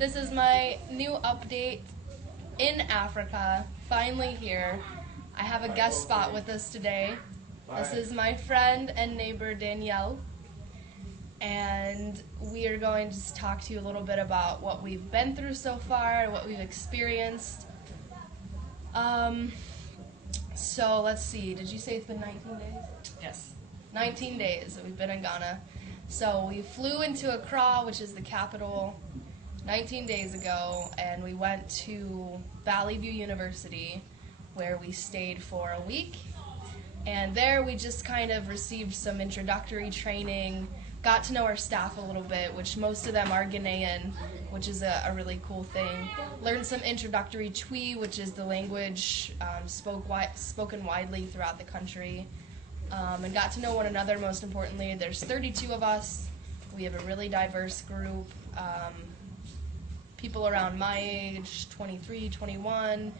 This is my new update in Africa. Finally here. I have a guest spot with us today. This is my friend and neighbor Danielle. And we are going to just talk to you a little bit about what we've been through so far, what we've experienced. So let's see, did you say it's been 19 days? Yes. 19 days that we've been in Ghana. So we flew into Accra, which is the capital, 19 days ago, and we went to Valley View University, where we stayed for a week. And there we just kind of received some introductory training, got to know our staff a little bit, which most of them are Ghanaian, which is a really cool thing. Learned some introductory Twi, which is the language spoken widely throughout the country. And got to know one another, most importantly. There's 32 of us. We have a really diverse group. People around my age, 23, 21.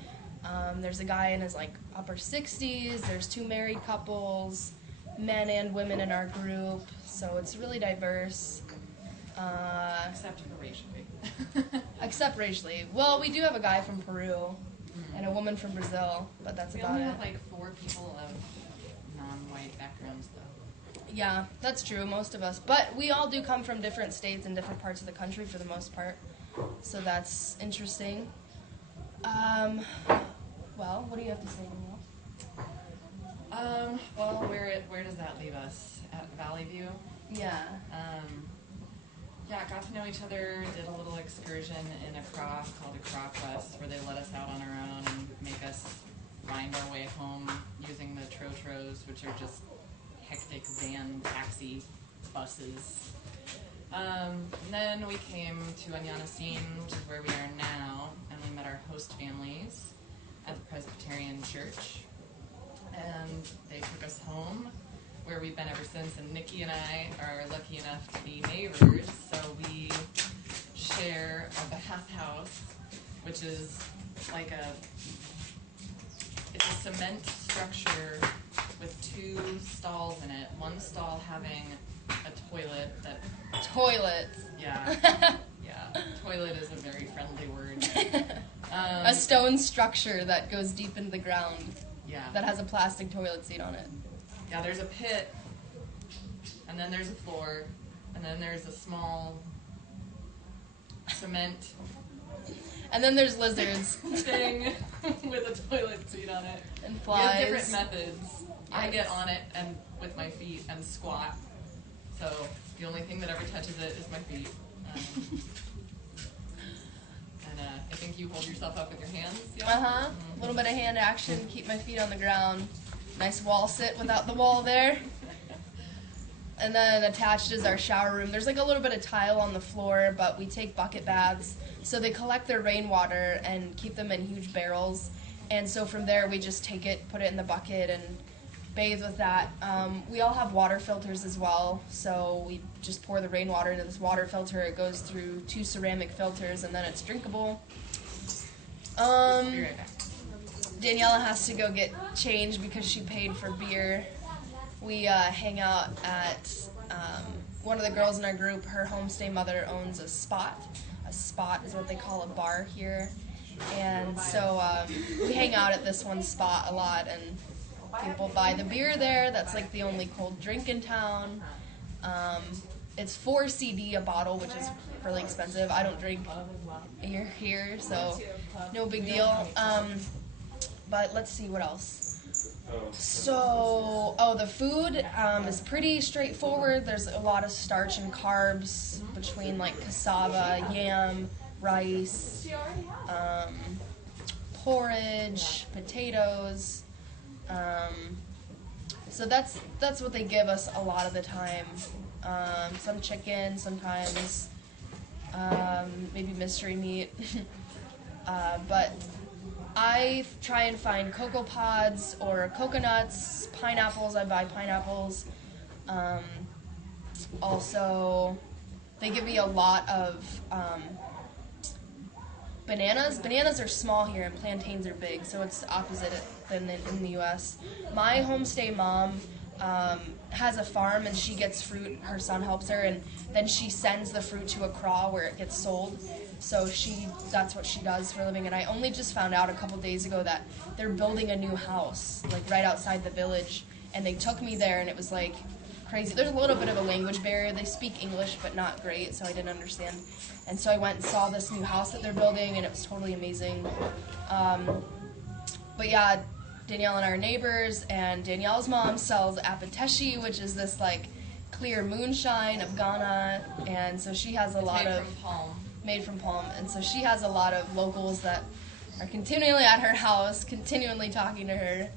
There's a guy in his upper 60s. There's 2 married couples, men and women in our group. So it's really diverse. Except for racially. Except racially. Well, we do have a guy from Peru and a woman from Brazil, but that's We about only it. have 4 people of non-white backgrounds, though. Yeah, that's true, most of us. But we all do come from different states and different parts of the country for the most part. So that's interesting. Well, what do you have to say, Danielle? Well, where does that leave us? At Valley View? Yeah. Yeah, got to know each other, did a little excursion in Accra called Accra Quest, where they let us out on our own and make us find our way home using the Trotros, which are just hectic van taxi buses. And then we came to Anyanasine, which is where we are now, and we met our host families at the Presbyterian Church. And they took us home, where we've been ever since, and Nikki and I are lucky enough to be neighbors, so we share a bathhouse, which is it's a cement structure with 2 stalls in it, one stall having a toilet that... Toilets. Yeah. Yeah. Toilet is a very friendly word. A stone structure that goes deep into the ground. Yeah. That has a plastic toilet seat on it. Yeah, there's a pit, and then there's a floor, and then there's a small cement And then there's lizards. thing with a toilet seat on it. And We flies. have different methods. I get on it and with my feet and squat. So the only thing that ever touches it is my feet. And I think you hold yourself up with your hands. Yeah? Uh-huh. A little bit of hand action, keep my feet on the ground. Nice wall sit without the wall there. And then attached is our shower room. There's a little bit of tile on the floor, but we take bucket baths. So they collect their rainwater and keep them in huge barrels. And so from there we just take it, put it in the bucket, and bathe with that. We all have water filters as well. So we just pour the rainwater into this water filter. It goes through 2 ceramic filters, and then it's drinkable. Be right back. Daniela has to go get changed because she paid for beer. We hang out at one of the girls in our group. Her homestay mother owns a spot. A spot is what they call a bar here. And so we hang out at this one spot a lot, and people buy the beer there. That's the only cold drink in town. It's 4 CD a bottle, which is really expensive. I don't drink here, so no big deal. But let's see what else. So, the food is pretty straightforward. There's a lot of starch and carbs between cassava, yam, rice, porridge, potatoes. So that's what they give us a lot of the time. Some chicken, sometimes maybe mystery meat. But I try and find cocoa pods or coconuts, pineapples. I buy pineapples. Also, they give me a lot of bananas. Bananas are small here and plantains are big, so it's opposite than in the U.S. My homestay mom has a farm and she gets fruit. Her son helps her, and then she sends the fruit to Accra where it gets sold. So that's what she does for a living. And I only just found out a couple days ago that they're building a new house, like right outside the village. And they took me there, and it was like crazy. There's a little bit of a language barrier. They speak English, but not great, so I didn't understand. And so I went and saw this new house that they're building, and it was totally amazing. But yeah, Danielle and I are neighbors, and Danielle's mom sells Apateshi, which is this like clear moonshine of Ghana, and so she has a lot of made from palm, and so she has a lot of locals that are continually at her house, continually talking to her.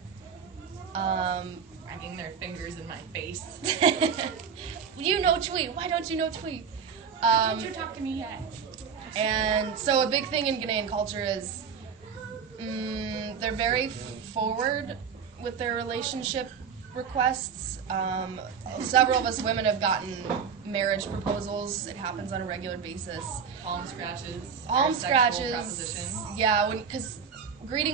Wagging their fingers in my face. You know Twi. Why don't you know Twi? Why don't you talk to me yet? And so a big thing in Ghanaian culture is they're very forward with their relationship requests. Several of us women have gotten marriage proposals. It happens on a regular basis. Palm scratches. Palm or sexual scratches. propositions. Yeah, because greetings